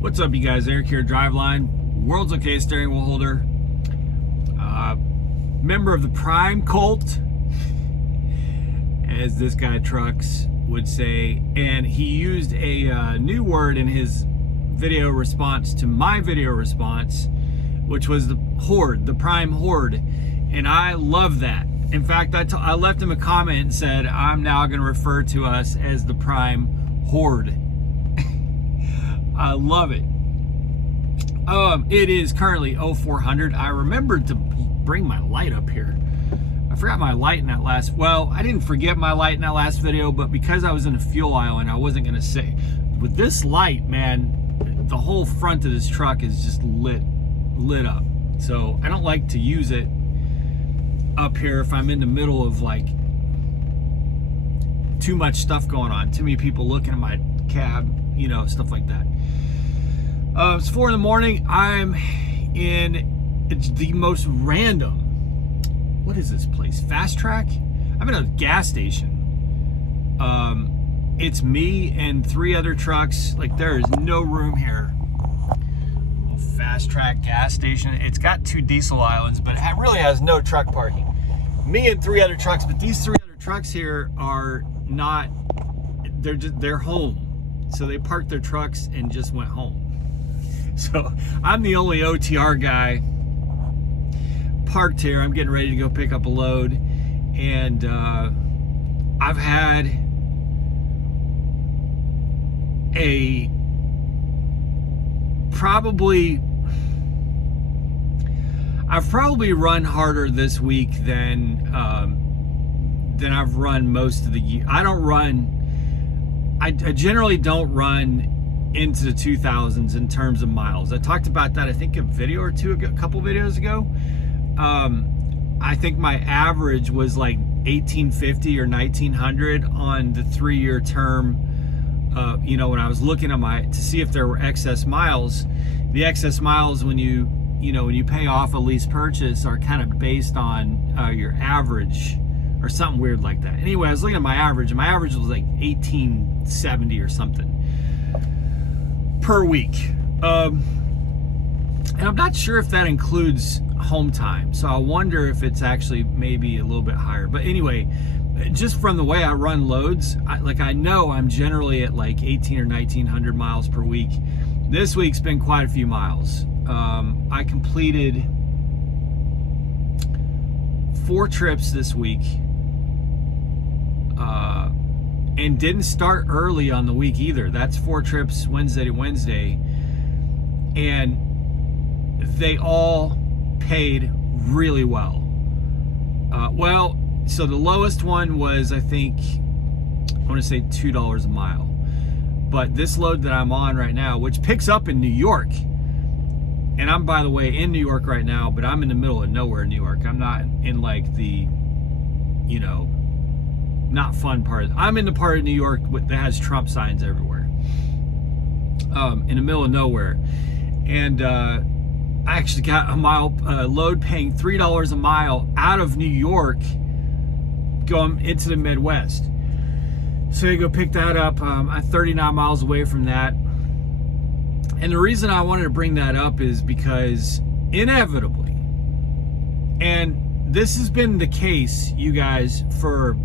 What's up, you guys? Eric here, Driveline, World's Okay steering wheel holder, member of the Prime cult, as this guy Trucks would say, and he used a new word in his video response to my video response, which was the horde, the Prime horde, and I love that. In fact, I left him a comment and said, I'm now going to refer to us as the Prime horde. I love it. It is currently 0400. I remembered to bring my light up here. I forgot my light in that last, well, I didn't forget my light in that last video, but because I was in a fuel aisle and I wasn't gonna say, with this light, man, the whole front of this truck is just lit up. So I don't like to use it up here if I'm in the middle of like too much stuff going on, too many people looking at my cab, you know, stuff like that. It's 4 in the morning. I'm in, it's the most random, what is this place? Fast Track? I'm in a gas station. It's me and 3 other trucks. Like, there is no room here. Fast Track gas station. It's got 2 diesel islands, but it really has no truck parking. Me and 3 other trucks, but these 3 other trucks here are not, they're home. So they parked their trucks and just went home. So I'm the only OTR guy parked here. I'm getting ready to go pick up a load, and I've probably run harder this week than I've run most of the year. I generally don't run into the 2000s in terms of miles. I talked about that, I think, a video or two, a couple videos ago. I think my average was like 1850 or 1900 on the 3-year term. You know, when I was looking at to see if there were excess miles. The excess miles, when you pay off a lease purchase, are kind of based on your average or something weird like that. Anyway, I was looking at my average, and my average was like 1870 or something per week. And I'm not sure if that includes home time, so I wonder if it's actually maybe a little bit higher. But anyway, just from the way I run loads, I know I'm generally at like 18 or 1900 miles per week. This week's been quite a few miles. I completed 4 trips this week, and didn't start early on the week either. That's 4 trips Wednesday to Wednesday, and they all paid really well. So the lowest one was, I think, I want to say $2 a mile. But this load that I'm on right now, which picks up in New York, and I'm, by the way, in New York right now, but I'm in the middle of nowhere in New York. I'm not in like the, you know, not fun part. I'm in the part of New York that has Trump signs everywhere, in the middle of nowhere. And I actually got a load paying $3 a mile out of New York going into the Midwest. So you go pick that up. I'm 39 miles away from that. And the reason I wanted to bring that up is because inevitably, and this has been the case, you guys, for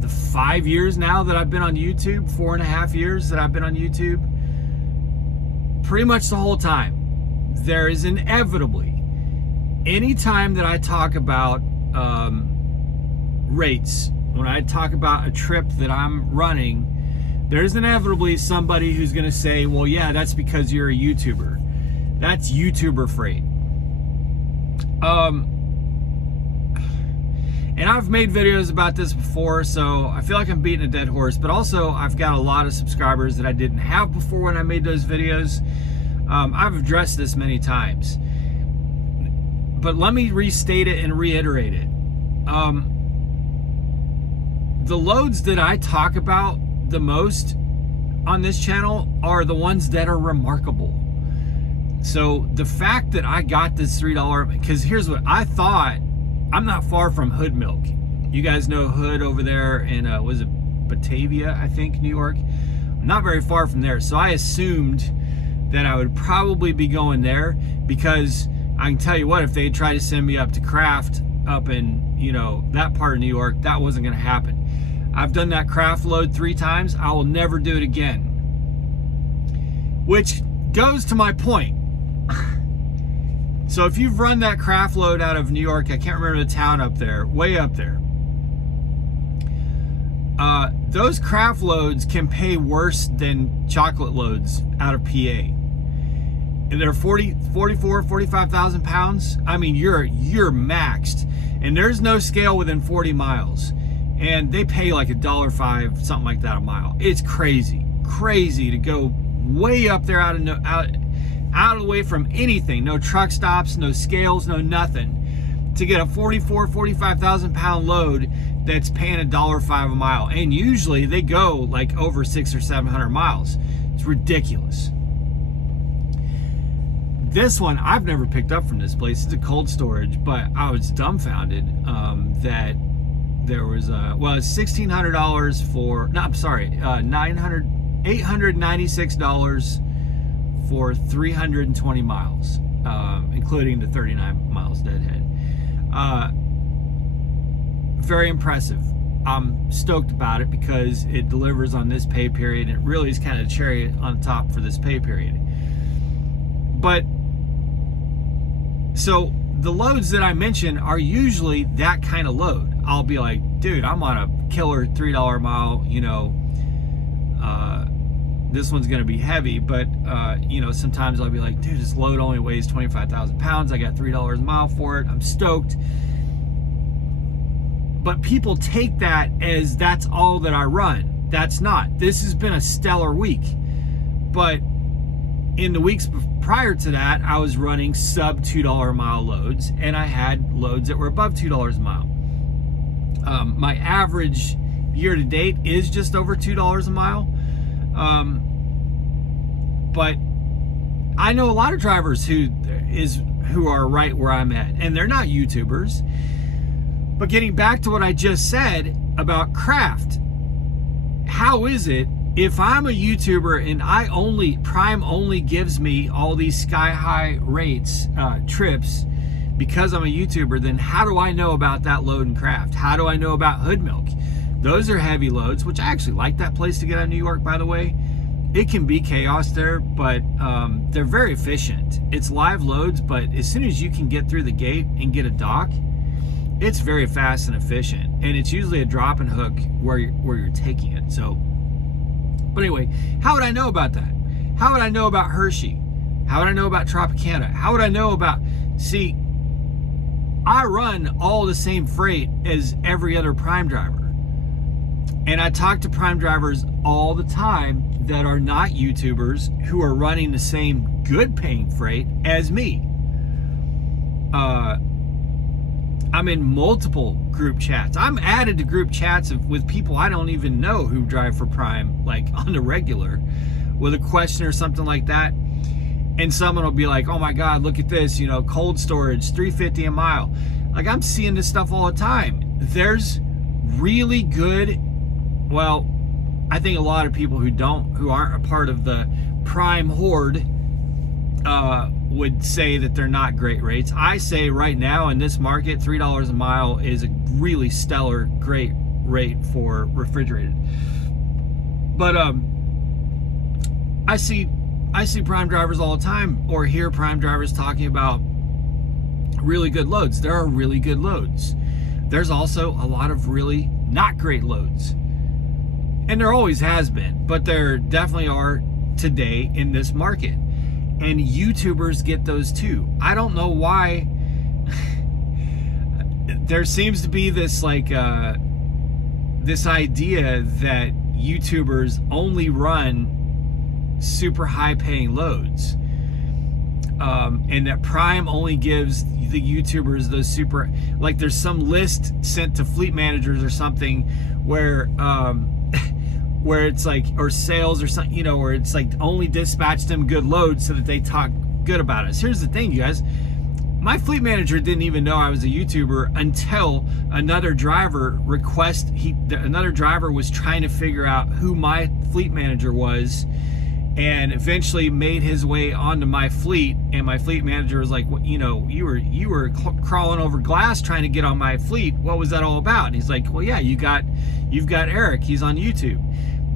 the 5 years now that I've been on YouTube, 4.5 years that I've been on YouTube, pretty much the whole time, there is inevitably, anytime that I talk about rates, when I talk about a trip that I'm running, there's inevitably somebody who's going to say, well, yeah, that's because you're a YouTuber. That's YouTuber freight. And I've made videos about this before, so I feel like I'm beating a dead horse, but also I've got a lot of subscribers that I didn't have before when I made those videos. I've addressed this many times, but let me restate it and reiterate it. The loads that I talk about the most on this channel are the ones that are remarkable. So the fact that I got this $3, because here's what I thought, I'm not far from Hood Milk. You guys know Hood over there in, was it Batavia, I think, New York? not very far from there. So I assumed that I would probably be going there, because I can tell you what, if they tried to send me up to Craft up in, you know, that part of New York, that wasn't going to happen. I've done that Craft load 3 times. I will never do it again. Which goes to my point. So if you've run that Craft load out of New York, I can't remember the town up there, way up there. Those Craft loads can pay worse than chocolate loads out of PA. And they're 45,000 pounds. I mean, you're maxed. And there's no scale within 40 miles. And they pay like $1.05, something like that a mile. It's crazy to go way up there out of the way from anything. No truck stops, no scales, no nothing. To get a 45,000 pound load that's paying $1.05 a mile. And usually they go like over 600 or 700 miles. It's ridiculous. This one I've never picked up from this place. It's a cold storage, but I was dumbfounded that there was it's $1,600 for, no, I'm sorry, $896 for 320 miles, including the 39 miles deadhead. Very impressive. I'm stoked about it because it delivers on this pay period. It really is kind of a cherry on top for this pay period. But so the loads that I mention are usually that kind of load. I'll be like, dude, I'm on a killer $3 a mile, you know, this one's going to be heavy, but you know, sometimes I'll be like, dude, this load only weighs 25,000 pounds. I got $3 a mile for it. I'm stoked. But people take that as that's all that I run. That's not. This has been a stellar week. But in the weeks prior to that, I was running sub $2 a mile loads, and I had loads that were above $2 a mile. My average year to date is just over $2 a mile. But I know a lot of drivers who are right where I'm at, and they're not YouTubers. But getting back to what I just said about Craft, how is it if I'm a YouTuber and Prime only gives me all these sky high rates, trips, because I'm a YouTuber, then how do I know about that load in Craft? How do I know about Hood Milk? Those are heavy loads, which I actually like that place to get out of New York, by the way. It can be chaos there, but they're very efficient. It's live loads, but as soon as you can get through the gate and get a dock, it's very fast and efficient. And it's usually a drop and hook where you're taking it. So, but anyway, how would I know about that? How would I know about Hershey? How would I know about Tropicana? How would I know about, see, I run all the same freight as every other Prime driver. And I talk to Prime drivers all the time that are not YouTubers who are running the same good paying freight as me. I'm in multiple group chats. I'm added to group chats with people I don't even know who drive for Prime, like on the regular, with a question or something like that. And someone will be like, oh my God, look at this, you know, cold storage, $3.50 a mile. Like, I'm seeing this stuff all the time. There's really good, well, I think a lot of people who aren't a part of the Prime horde would say that they're not great rates. I say right now in this market, $3 a mile is a really stellar, great rate for refrigerated. But I see Prime drivers all the time, or hear Prime drivers talking about really good loads. There are really good loads. There's also a lot of really not great loads. And there always has been, but there definitely are today in this market. And YouTubers get those too. I don't know why. There seems to be this like this idea that YouTubers only run super high paying loads, and that Prime only gives the YouTubers those super, like there's some list sent to fleet managers or something where where it's like, or sales or something, you know, where it's like only dispatch them good loads so that they talk good about us. Here's the thing, you guys. my fleet manager didn't even know I was a YouTuber until another driver another driver was trying to figure out who my fleet manager was, and eventually made his way onto my fleet. And my fleet manager was like, well, you know, you were crawling over glass trying to get on my fleet. What was that all about? And he's like, well, yeah, you've got Eric. He's on YouTube.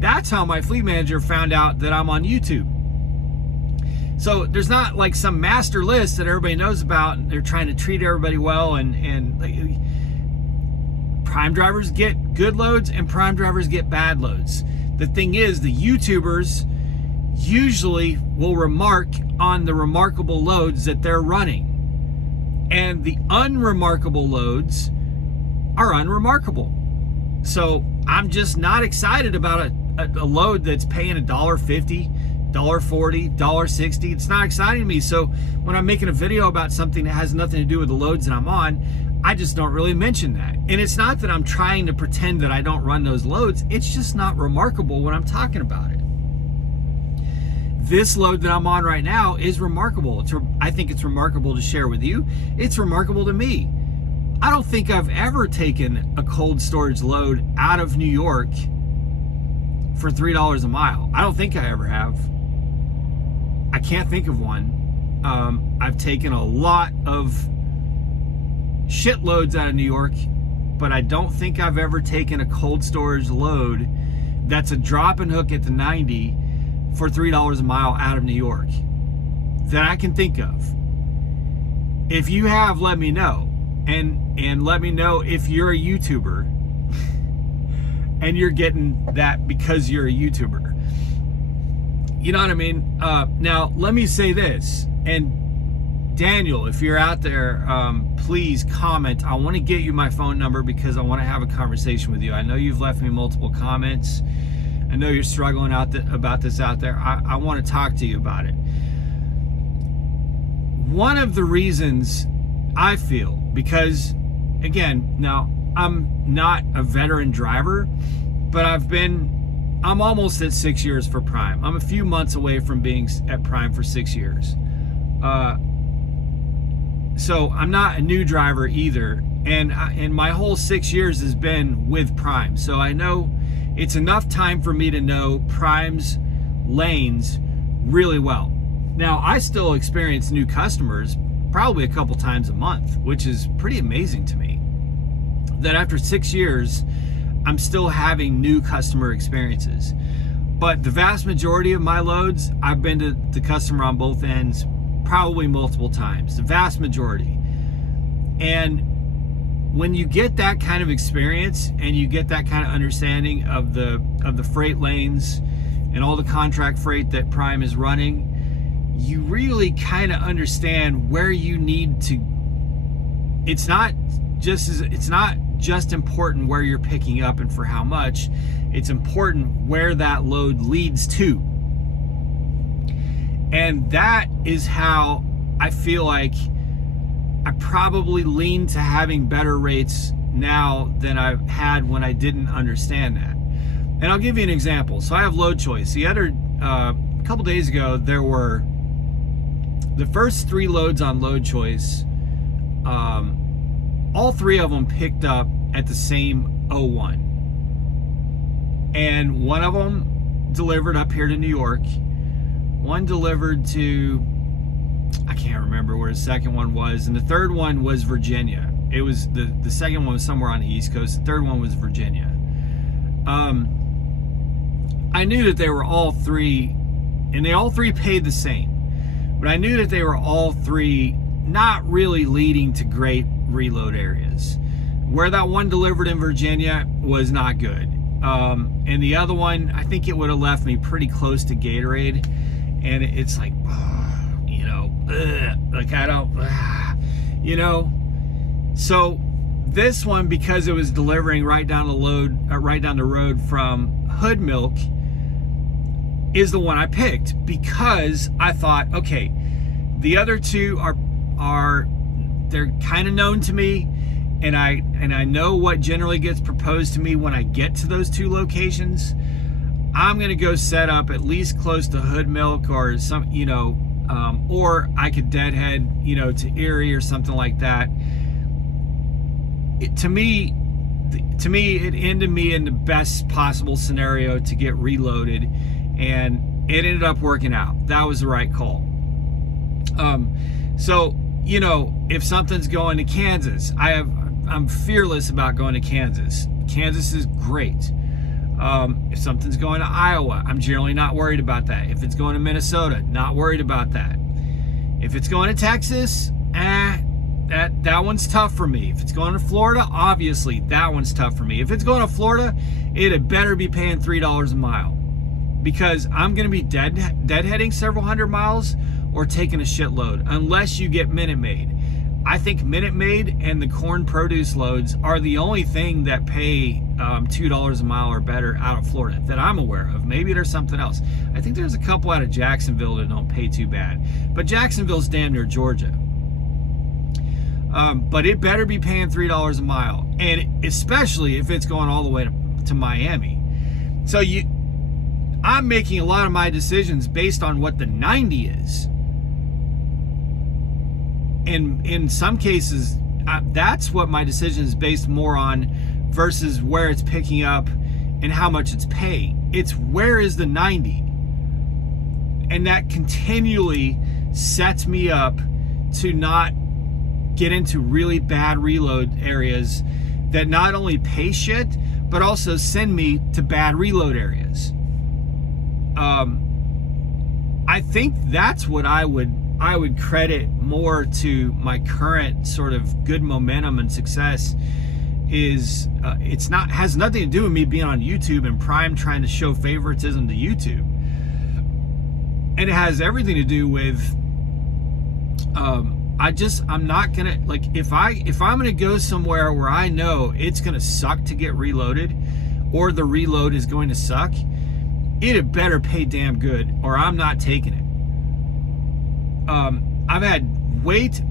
That's how my fleet manager found out that I'm on YouTube. So there's not like some master list that everybody knows about, and they're trying to treat everybody well. And like, prime drivers get good loads and prime drivers get bad loads. The thing is, the YouTubers usually will remark on the remarkable loads that they're running, and the unremarkable loads are unremarkable. So I'm just not excited about a load that's paying $1.50, $1.40, $1.60. It's not exciting to me. So when I'm making a video about something that has nothing to do with the loads that I'm on, I just don't really mention that. And it's not that I'm trying to pretend that I don't run those loads. It's just not remarkable when I'm talking about it. This load that I'm on right now is remarkable. I think it's remarkable to share with you. It's remarkable to me. I don't think I've ever taken a cold storage load out of New York for $3 a mile. I don't think I ever have. I can't think of one. I've taken a lot of shit loads out of New York, but I don't think I've ever taken a cold storage load that's a drop and hook at the 90 for $3 a mile out of New York that I can think of. If you have, let me know. And let me know if you're a YouTuber and you're getting that because you're a YouTuber. You know what I mean? Now, let me say this. And Daniel, if you're out there, please comment. I want to get you my phone number because I want to have a conversation with you. I know you've left me multiple comments. I know you're struggling about this out there. I want to talk to you about it. One of the reasons I feel, because again, now I'm not a veteran driver, but I'm almost at 6 years for Prime. I'm a few months away from being at Prime for 6 years. So I'm not a new driver either. And my whole 6 years has been with Prime. So I know it's enough time for me to know Prime's lanes really well. Now, I still experience new customers probably a couple times a month, which is pretty amazing to me. That after 6 years, I'm still having new customer experiences. But the vast majority of my loads, I've been to the customer on both ends probably multiple times, the vast majority. And when you get that kind of experience and you get that kind of understanding of the freight lanes and all the contract freight that Prime is running, you really kind of understand where you need to. It's not just important where you're picking up and for how much. It's important where that load leads to. And that is how I feel like I probably lean to having better rates now than I had when I didn't understand that. And I'll give you an example. So I have load choice. The other a couple days ago, there were the first 3 loads on load choice. All 3 of them picked up at the same 01. And one of them delivered up here to New York. One delivered to, I can't remember where the second one was. And the third one was Virginia. It was the second one was somewhere on the East Coast. The third one was Virginia. I knew that they were all 3, and they all 3 paid the same. But I knew that they were all 3 not really leading to great reload areas. Where that one delivered in Virginia was not good. And the other one, I think it would have left me pretty close to Gatorade. And it's like, like I don't, So this one, because it was delivering right down the road from Hood Milk, is the one I picked, because I thought, okay, the other 2 they're kind of known to me, and I know what generally gets proposed to me when I get to those 2 locations. I'm gonna go set up at least close to Hood Milk or some, or I could deadhead, you know, to Erie or something like that. To me, it ended me in the best possible scenario to get reloaded, and it ended up working out. That was the right call. So, you know, if something's going to Kansas, I'm fearless about going to Kansas. Kansas is great. If something's going to Iowa, I'm generally not worried about that. If it's going to Minnesota, not worried about that. If it's going to Texas, that one's tough for me. If it's going to Florida, obviously that one's tough for me. If it's going to Florida, it had better be paying $3 a mile, because I'm going to be deadheading several hundred miles or taking a shitload, unless you get Minute Maid. I think Minute Maid and the corn produce loads are the only thing that pay $2 a mile or better out of Florida that I'm aware of. Maybe there's something else. I think there's a couple out of Jacksonville that don't pay too bad, but Jacksonville's damn near Georgia. But it better be paying $3 a mile, and especially if it's going all the way to Miami. So I'm making a lot of my decisions based on what the 90 is. And in some cases, that's what my decision is based more on versus where it's picking up and how much it's paying. It's where is the 90? And that continually sets me up to not get into really bad reload areas that not only pay shit, but also send me to bad reload areas. I think that's what I would credit more to my current sort of good momentum and success is has nothing to do with me being on YouTube and Prime trying to show favoritism to YouTube. And it has everything to do with I'm not gonna, like, if I'm gonna go somewhere where I know it's gonna suck to get reloaded, or the reload is going to suck, it had better pay damn good, or I'm not taking it.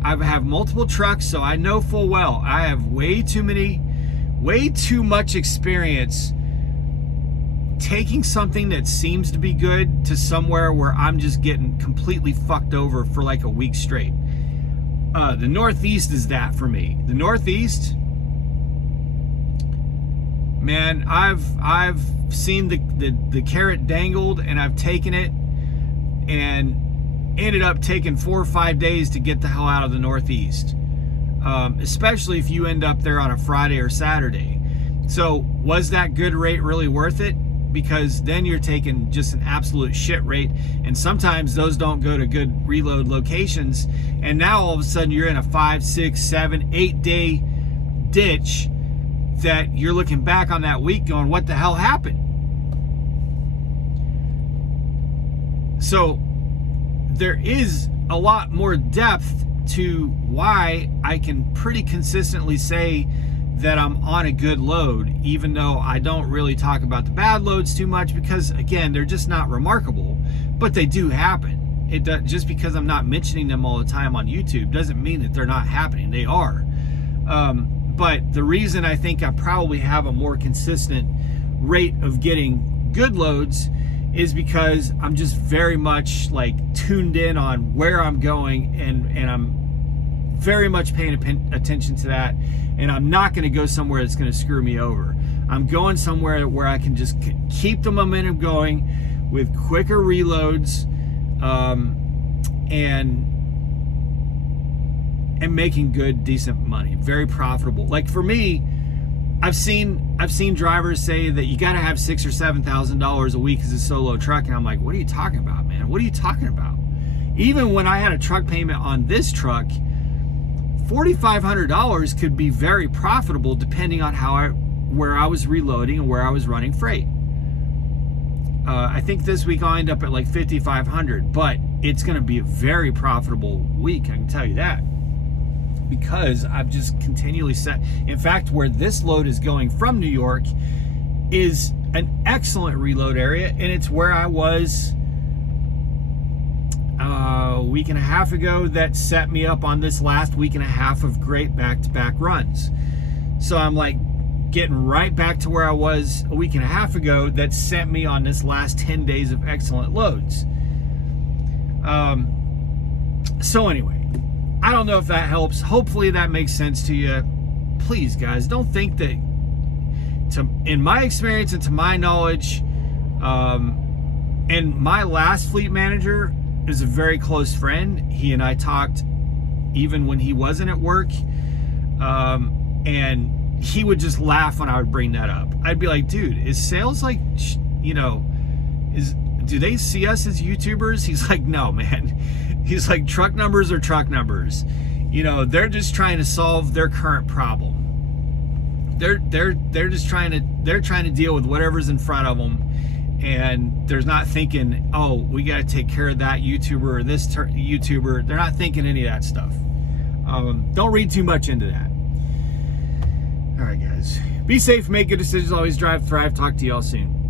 I've had multiple trucks, so I know full well I have way too much experience taking something that seems to be good to somewhere where I'm just getting completely fucked over for like a week straight. The Northeast is that for me. The Northeast, man, I've seen the carrot dangled, and I've taken it, and ended up taking 4 or 5 days to get the hell out of the Northeast, especially if you end up there on a Friday or Saturday. So was that good rate really worth it? Because then you're taking just an absolute shit rate, and sometimes those don't go to good reload locations, and now all of a sudden you're in a 5, 6, 7, 8 day ditch that you're looking back on that week going, what the hell happened? So there is a lot more depth to why I can pretty consistently say that I'm on a good load, even though I don't really talk about the bad loads too much, because again, they're just not remarkable, but they do happen. Just because I'm not mentioning them all the time on YouTube doesn't mean that they're not happening. They are. But the reason I think I probably have a more consistent rate of getting good loads is because I'm just very much like tuned in on where I'm going, and I'm very much paying attention to that, and I'm not going to go somewhere that's going to screw me over. I'm going somewhere where I can just keep the momentum going with quicker reloads, and making good, decent money, very profitable. Like for me, I've seen drivers say that you got to have $6,000 or $7,000 a week as a solo truck, and I'm like, what are you talking about, man? What are you talking about? Even when I had a truck payment on this truck, $4,500 could be very profitable depending on where I was reloading and where I was running freight. I think this week I'll end up at like $5,500, but it's going to be a very profitable week, I can tell you that, because I've just continually set. In fact, where this load is going from New York is an excellent reload area, and it's where I was a week and a half ago. That set me up on this last week and a half of great back-to-back runs. So I'm like getting right back to where I was a week and a half ago. That sent me on this last 10 days of excellent loads. So anyway, I don't know if that helps. Hopefully that makes sense to you. Please, guys, don't think that, in my experience and to my knowledge, and my last fleet manager is a very close friend. He and I talked even when he wasn't at work, and he would just laugh when I would bring that up. I'd be like, dude, is sales like, do they see us as YouTubers? He's like, no, man. He's like, truck numbers are truck numbers. They're just trying to solve their current problem. They're just trying to deal with whatever's in front of them, and they're not thinking, oh, we got to take care of that YouTuber or this YouTuber. They're not thinking any of that stuff. Don't read too much into that. All right, guys, be safe, make good decisions, always drive, thrive. Talk to y'all soon.